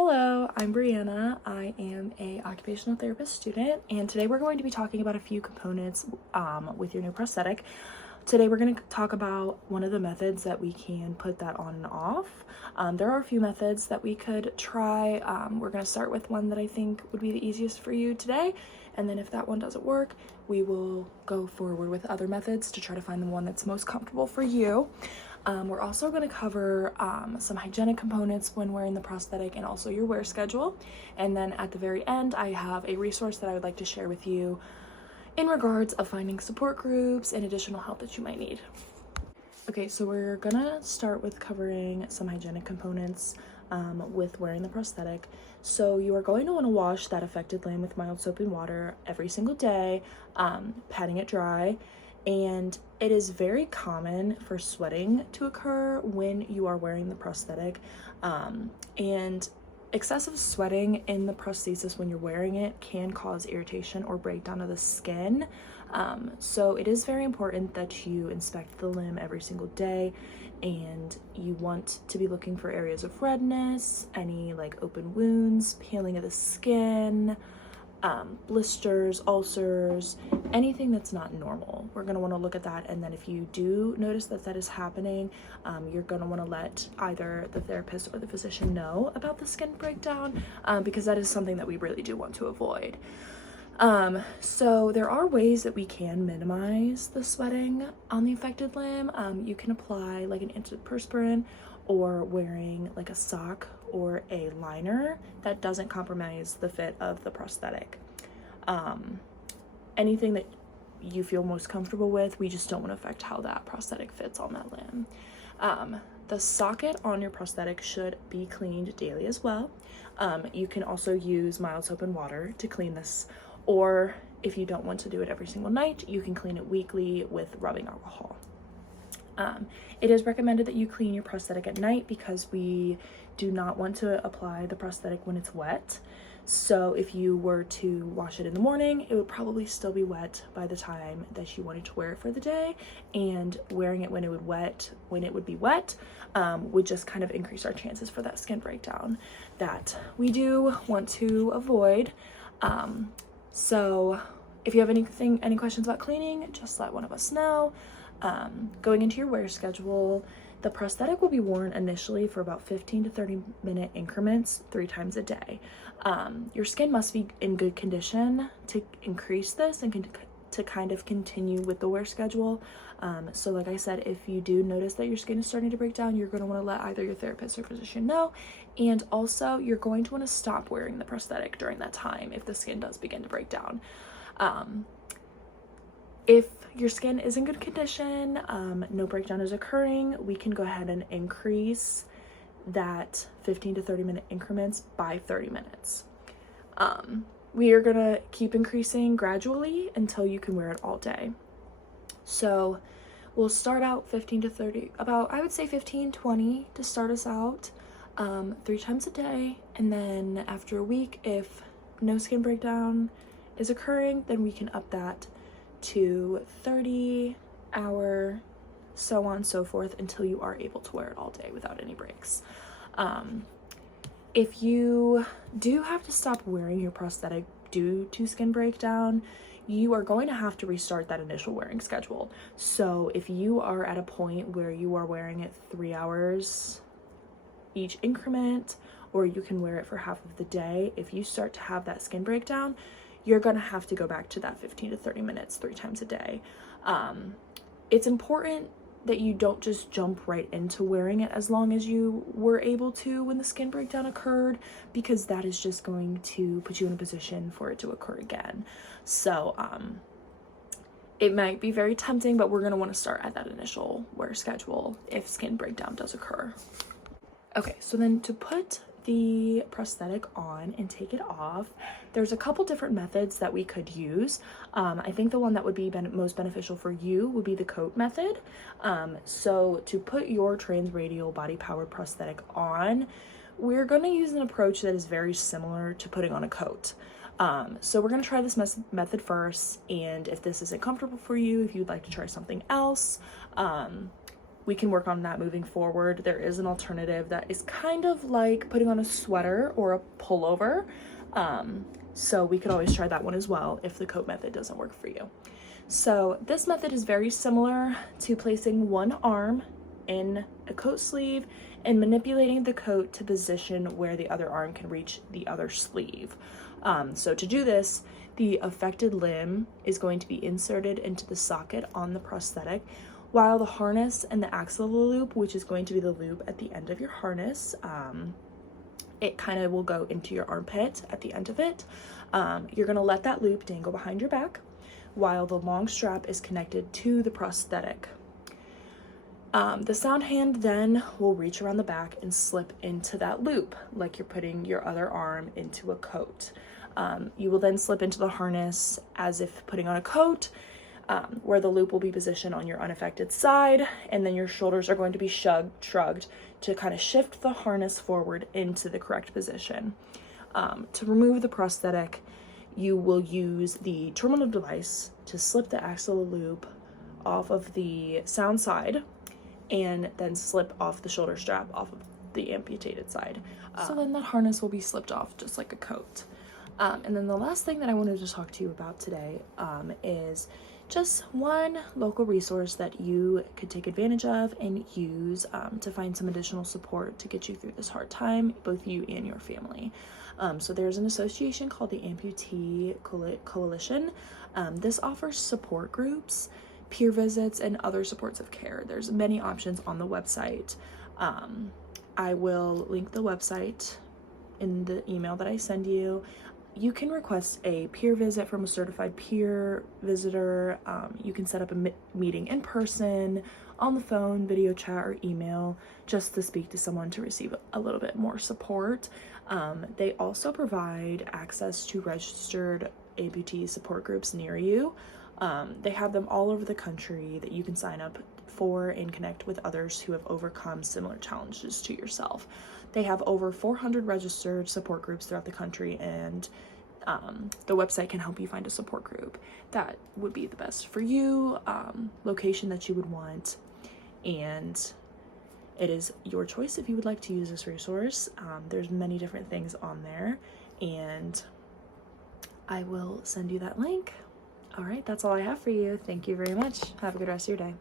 Hello, I'm Brianna. I am a occupational therapist student, and today we're going to be talking about a few components with your new prosthetic. Today we're going to talk about one of the methods that we can put that on and off. There are a few methods that we could try. We're going to start with one that I think would be the easiest for you today, and then if that one doesn't work, we will go forward with other methods to try to find the one that's most comfortable for you. We're also going to cover some hygienic components when wearing the prosthetic and also your wear schedule. And then at the very end, I have a resource that I would like to share with you in regards of finding support groups and additional help that you might need. Okay, so we're gonna start with covering some hygienic components with wearing the prosthetic. So you are going to want to wash that affected limb with mild soap and water every single day, patting it dry. And it is very common for sweating to occur when you are wearing the prosthetic, and excessive sweating in the prosthesis when you're wearing it can cause irritation or breakdown of the skin. So it is very important that you inspect the limb every single day, and you want to be looking for areas of redness, any like open wounds, peeling of the skin, blisters, ulcers, anything that's not normal. We're going to want to look at that, and then if you do notice that that is happening, you're going to want to let either the therapist or the physician know about the skin breakdown, because that is something that we really do want to avoid. So there are ways that we can minimize the sweating on the affected limb. You can apply like an antiperspirant or wearing like a sock or a liner that doesn't compromise the fit of the prosthetic. Anything that you feel most comfortable with, we just don't want to affect how that prosthetic fits on that limb. The socket on your prosthetic should be cleaned daily as well. You can also use mild soap and water to clean this, or if you don't want to do it every single night, you can clean it weekly with rubbing alcohol. It is recommended that you clean your prosthetic at night because we do not want to apply the prosthetic when it's wet. So if you were to wash it in the morning, it would probably still be wet by the time that you wanted to wear it for the day, and wearing it when it would be wet would just kind of increase our chances for that skin breakdown that we do want to avoid. So if you have any questions about cleaning, just let one of us know. Going into your wear schedule, the prosthetic will be worn initially for about 15 to 30 minute increments 3 times a day. Your skin must be in good condition to increase this and to kind of continue with the wear schedule. So like I said, if you do notice that your skin is starting to break down, you're going to want to let either your therapist or physician know. And also you're going to want to stop wearing the prosthetic during that time if the skin does begin to break down. If your skin is in good condition, no breakdown is occurring, we can go ahead and increase that 15 to 30 minute increments by 30 minutes. We are gonna keep increasing gradually until you can wear it all day. So we'll start out 15 to 30, I would say 15, 20 to start us out, 3 times a day. And then after a week, if no skin breakdown is occurring, then we can up that to 30 hour, so on and so forth, until you are able to wear it all day without any breaks. If you do have to stop wearing your prosthetic due to skin breakdown, you are going to have to restart that initial wearing schedule. So if you are at a point where you are wearing it 3 hours each increment, or you can wear it for half of the day, if you start to have that skin breakdown, you're going to have to go back to that 15 to 30 minutes 3 times a day. It's important that you don't just jump right into wearing it as long as you were able to when the skin breakdown occurred, because that is just going to put you in a position for it to occur again. So it might be very tempting, but we're going to want to start at that initial wear schedule if skin breakdown does occur. Okay, so then to put the prosthetic on and take it off, there's a couple different methods that we could use. I think the one that would be most beneficial for you would be the coat method. So to put your transradial body powered prosthetic on, we're going to use an approach that is very similar to putting on a coat. So we're going to try this method first, and if this isn't comfortable for you, if you'd like to try something else, we can work on that moving forward. There is an alternative that is kind of like putting on a sweater or a pullover. So we could always try that one as well if the coat method doesn't work for you. So this method is very similar to placing one arm in a coat sleeve and manipulating the coat to position where the other arm can reach the other sleeve. So to do this, the affected limb is going to be inserted into the socket on the prosthetic, while the harness and the axle loop, which is going to be the loop at the end of your harness, it kind of will go into your armpit at the end of it. You're gonna let that loop dangle behind your back while the long strap is connected to the prosthetic. The sound hand then will reach around the back and slip into that loop like you're putting your other arm into a coat. You will then slip into the harness as if putting on a coat, where the loop will be positioned on your unaffected side, and then your shoulders are going to be shrugged to kind of shift the harness forward into the correct position. To remove the prosthetic, you will use the terminal device to slip the axle loop off of the sound side and then slip off the shoulder strap off of the amputated side. So then that harness will be slipped off just like a coat. And then the last thing that I wanted to talk to you about today is just one local resource that you could take advantage of and use to find some additional support to get you through this hard time, both you and your family. So there's an association called the Amputee Coalition. This offers support groups, peer visits, and other supports of care. There's many options on the website. I will link the website in the email that I send you. You can request a peer visit from a certified peer visitor. You can set up a meeting in person, on the phone, video chat, or email just to speak to someone to receive a little bit more support. They also provide access to registered amputee support groups near you. They have them all over the country that you can sign up for and connect with others who have overcome similar challenges to yourself. They have over 400 registered support groups throughout the country, and the website can help you find a support group that would be the best for you, location that you would want, and it is your choice if you would like to use this resource. There's many different things on there, and I will send you that link. All right, that's all I have for you. Thank you very much. Have a good rest of your day.